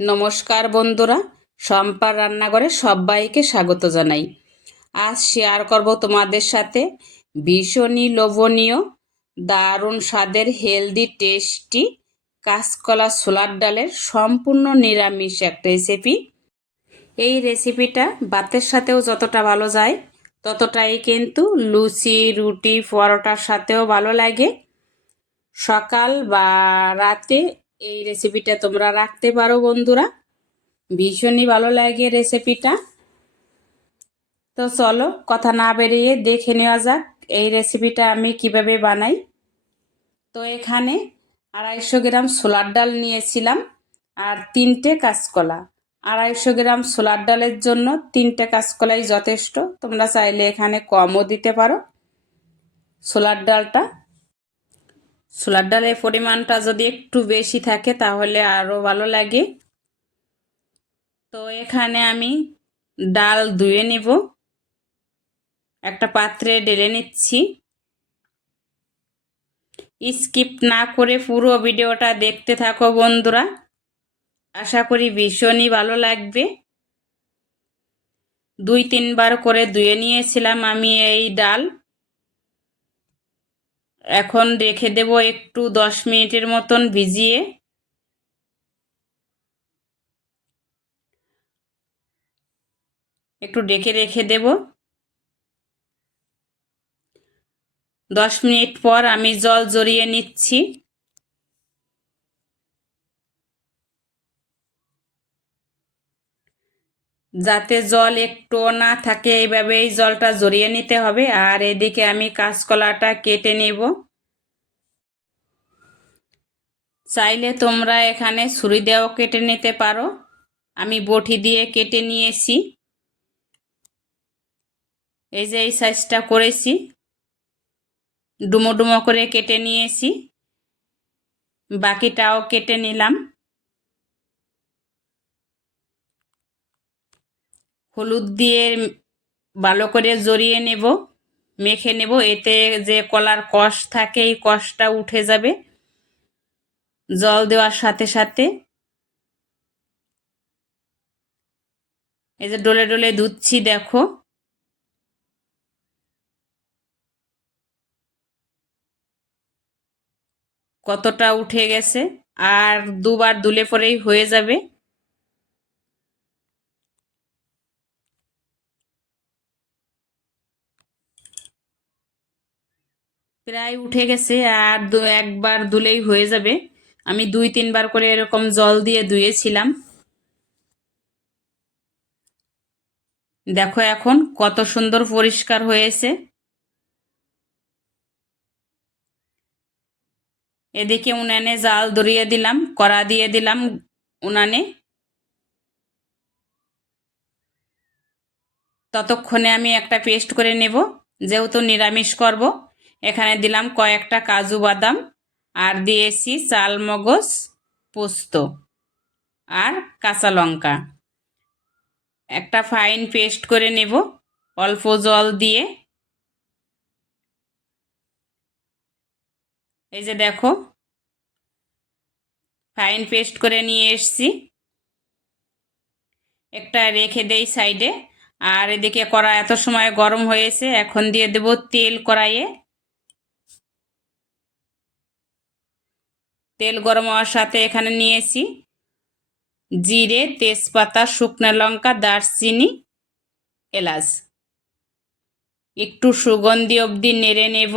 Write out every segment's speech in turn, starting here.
নমস্কার বন্ধুরা, শম্পার রান্নাঘরে সবাইকে স্বাগত জানাই। আজ শেয়ার করব তোমাদের সাথে ভীষণই লোভনীয়, দারুণ স্বাদের, হেলদি টেস্টি কাঁচকলা ছোলার ডালের সম্পূর্ণ নিরামিষ একটা রেসিপি। এই রেসিপিটা ভাতের সাথেও যতটা ভালো যায়, ততটাই কিন্তু লুচি, রুটি, পরোটার সাথেও ভালো লাগে। সকাল বা রাতে এই রেসিপিটা তোমরা রাখতে পারো বন্ধুরা, ভীষণই ভালো লাগে রেসিপিটা। তো চলো কথা না বেরিয়ে দেখে নেওয়া যাক এই রেসিপিটা আমি কিভাবে বানাই। তো এখানে 250 গ্রাম ছোলার ডাল নিয়েছিলাম আর 3টে কাঁচকলা। 250 গ্রাম ছোলার ডালের জন্য 3টে কাঁচকলাই যথেষ্ট, তোমরা চাইলে এখানে কমও দিতে পারো। ছোলার ডালের পরিমাণটা যদি একটু বেশি থাকে তাহলে আরও ভালো লাগে। তো এখানে আমি ডাল ধুয়ে নিব, একটা পাত্রে ঢেলে নিচ্ছি। স্কিপ না করে পুরো ভিডিওটা দেখতে থাকো বন্ধুরা, আশা করি ভীষণই ভালো লাগবে। 2-3 বার করে ধুয়ে নিয়েছিলাম আমি এই ডাল। এখন রেখে দেব একটু 10 মিনিটের মতন ভিজিয়ে। একটু ঢেকে রেখে দেব। 10 মিনিট পর আমি জল ঝরিয়ে নিচ্ছি। যাতে জল একটু না থাকে, এইভাবেই জলটা ঝরিয়ে নিতে হবে। আর এদিকে আমি কাঁচকলাটা কেটে নেব। চাইলে তোমরা এখানে ছুরি দিয়েও কেটে নিতে পারো, আমি বটি দিয়ে কেটে নিয়েছি। এই যে এই সাইজটা করেছি, ডুমো ডুমো করে কেটে নিয়েছি। বাকিটাও কেটে নিলাম। হলুদ দিয়ে ভালো করে জড়িয়ে নেব, মেখে নেব। এতে যে কলার কষ থাকে এই কষটা উঠে যাবে জল দেওয়ার সাথে সাথে। এই যে ডলে ডলে ধুচ্ছি, দেখো কতটা উঠে গেছে। আর 2বার ধুলে পরেই হয়ে যাবে। প্রায় উঠে গেছে, আর একবার ধুলেই হয়ে যাবে। আমি 2-3 বার করে এরকম জল দিয়ে ধুয়েছিলাম। দেখো এখন কত সুন্দর পরিষ্কার হয়েছে। এদিকে উনানে জাল ধরিয়ে দিলাম, কড়া দিয়ে দিলাম উনানে। ততক্ষণে আমি একটা পেস্ট করে নেব, যেহেতু নিরামিষ করব। এখানে দিলাম কয়েকটা কাজু বাদাম, আর দিয়েছি চাল মগজ, পোস্ত আর কাঁচা লঙ্কা। একটা ফাইন পেস্ট করে নেব অল্প জল দিয়ে। এই যে দেখো ফাইন পেস্ট করে নিয়ে এসছি। একটা রেখে দেই সাইডে। আর এদিকে কড়া এত সময় গরম হয়েছে, এখন দিয়ে দেব তেল কড়াইয়ে। তেল গরম হওয়ার সাথে এখানে নিয়েছি জিরে, তেজপাতা, শুকনো লঙ্কা, দারচিনি, এলাচ। একটু সুগন্ধি অবধি নেড়ে নেব,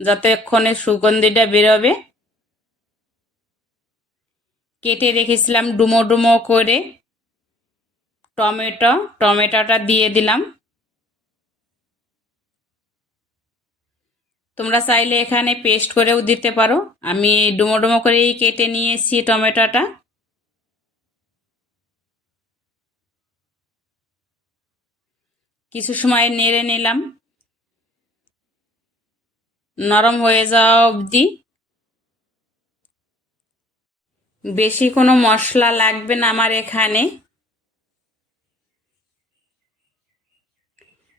যতক্ষণে সুগন্ধিটা বেরোবে। কেটে রেখেছিলাম ডুমো ডুমো করে টমেটোটা দিয়ে দিলাম। তোমরা চাইলে এখানে পেস্ট করেও দিতে পারো, আমি ডুমো ডুমো করেই কেটে নিয়েছি টমেটোটা। কিছু সময় নেড়ে নিলাম নরম হয়ে যাওয়া অবধি। বেশি কোনো মশলা লাগবে না আমার এখানে।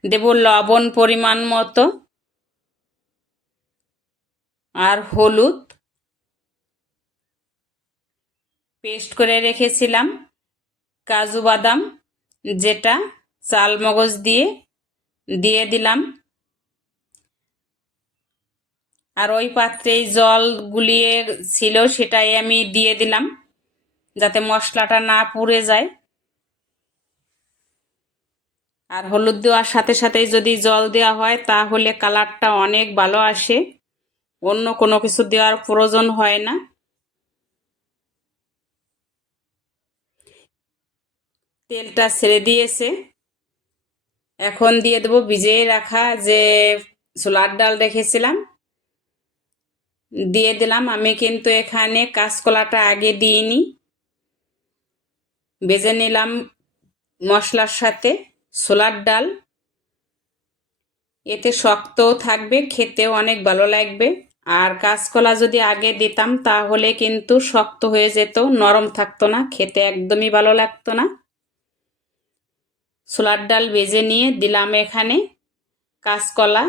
দেব লবণ পরিমাণ মতো, আর হলুদ, পেস্ট করে রেখেছিলাম কাজু বাদাম, যেটা চাল মগজ দিয়ে দিলাম। আর ওই পাত্রেই জল গুলিয়ে ছিল, সেটাই আমি দিয়ে দিলাম যাতে মশলাটা না পুড়ে যায়। আর হলুদ দেওয়ার সাথে সাথেই যদি জল দেওয়া হয় তাহলে কালারটা অনেক ভালো আসে, অন্য কোনো কিছু দেওয়ার প্রয়োজন হয় না। তেলটা ছেড়ে দিয়েছে, এখন দিয়ে দেবো ভিজিয়ে রাখা যে ছোলার ডাল রেখেছিলাম, দিয়ে দিলাম। আমি কিন্তু এখানে কাঁচকলাটা আগে দিইনি, ভেজে নিলাম মশলার সাথে ছোলার ডাল। এতে শক্তও থাকবে, খেতেও অনেক ভালো লাগবে। আর কাঁচকলা যদি আগে দিতাম তাহলে কিন্তু শক্ত হয়ে যেত, নরম থাকতো না, খেতে একদমই ভালো লাগতো না। ছোলার ডাল ভেজে নিয়ে দিলাম এখানে, কাঁচকলা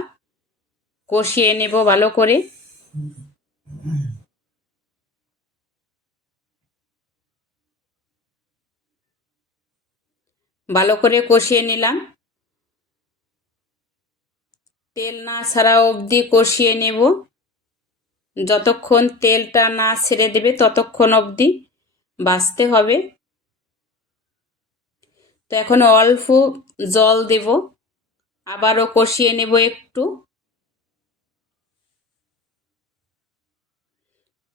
কষিয়ে নেব ভালো করে। ভালো করে কষিয়ে নিলাম, তেল না ছাড়া অবধি কষিয়ে নেব। যতক্ষণ তেলটা না ছেড়ে দেবে ততক্ষণ অবধি ভাজতে হবে। তো এখন অল্প জল দেব, আবারও কষিয়ে নেব একটু।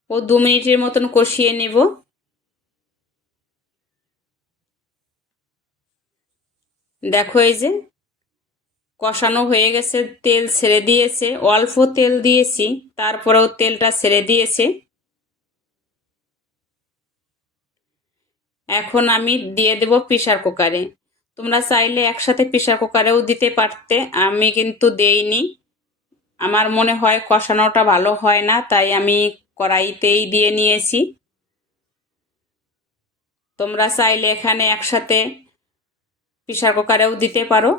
ও 2 মিনিটের মতন কষিয়ে নেব। দেখো এই যে কষানো হয়ে গেছে, তেল ছেড়ে দিয়েছে। অল্প তেল দিয়েছি, তারপরেও তেলটা ছেড়ে দিয়েছে। এখন আমি দিয়ে দেব প্রেসার কুকারে। তোমরা চাইলে একসাথে প্রেসার কুকারেও দিতে পারতে, আমি কিন্তু দেইনি। আমার মনে হয় কষানোটা ভালো হয় না, তাই আমি কড়াইতেই দিয়ে নিয়েছি। তোমরা চাইলে এখানে একসাথে প্রেসার কুকারেও দিতে পারো।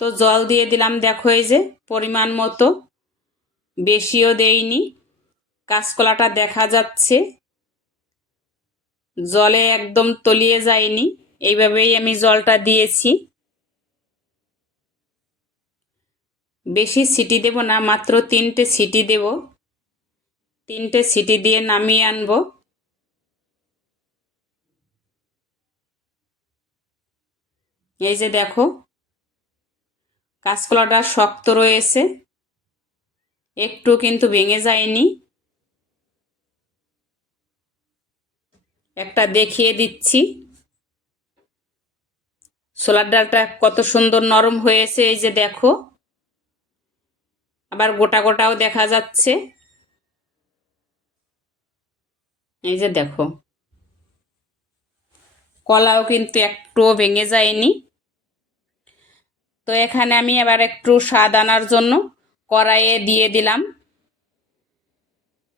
তো জল দিয়ে দিলাম, দেখো এই যে পরিমাণ মতো, বেশিও দেইনি। কাঁচকলাটা দেখা যাচ্ছে, জলে একদম তলিয়ে যায়নি, এইভাবেই আমি জলটা দিয়েছি। বেশি সিটি দেব না, মাত্র 3টে সিটি দেব। 3টে সিটি দিয়ে নামিয়ে আনবো। এই যে দেখো কাঁচকলাটা শক্ত রয়েছে, একটু কিন্তু ভেঙে যায়নি। একটা দেখিয়ে দিচ্ছি, ছোলার ডালটা কত সুন্দর নরম হয়েছে। এই যে দেখো, আবার গোটা গোটাও দেখা যাচ্ছে। এই যে দেখো কলাও কিন্তু একটুও ভেঙে যায়নি। তো এখানে আমি এবার একটু স্বাদ আনার জন্য কড়াইয়ে দিয়ে দিলাম,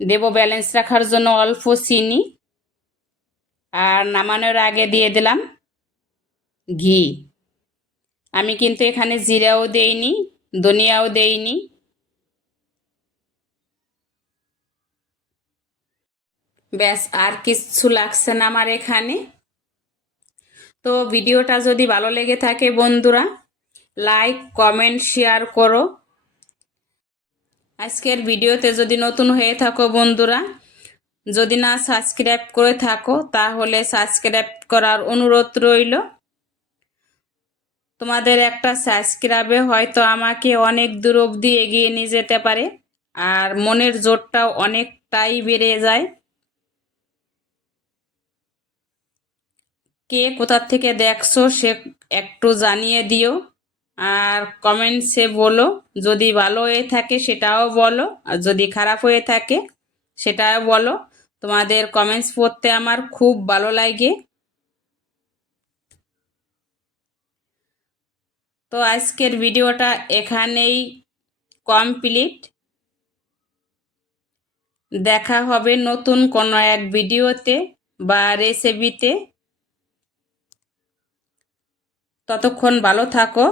দেব ব্যালেন্স রাখার জন্য অল্প চিনি। আর নামানোর আগে দিয়ে দিলাম ঘি। আমি কিন্তু এখানে জিরাও দেইনি, ধনিয়াও দেইনি। ব্যাস, আর কিচ্ছু লাগছে না আমার এখানে। তো ভিডিওটা যদি ভালো লেগে থাকে বন্ধুরা, লাইক কমেন্ট শেয়ার করো। আজকের ভিডিওতে যদি নতুন হয়ে থাকো বন্ধুরা, যদি না সাবস্ক্রাইব করে থাকো তাহলে সাবস্ক্রাইব করার অনুরোধ রইল। তোমাদের একটা সাবস্ক্রাইবে হয়তো আমাকে অনেক দূর অবধি এগিয়ে নিয়ে যেতে পারে, আর মনের জোরটাও অনেকটাই বেড়ে যায়। কে কোথা থেকে দেখছো সে একটু জানিয়ে দিও, আর কমেন্টসে বলো। যদি ভালো হয়ে থাকে সেটাও বলো, আর যদি খারাপ হয়ে থাকে সেটাও বলো। তোমাদের কমেন্টস পড়তে আমার খুব ভালো লাগে। তো আজকের ভিডিওটা এখানেই কমপ্লিট। দেখা হবে নতুন কোনো এক ভিডিওতে বা রেসিপিতে। ততক্ষণ ভালো থাকো।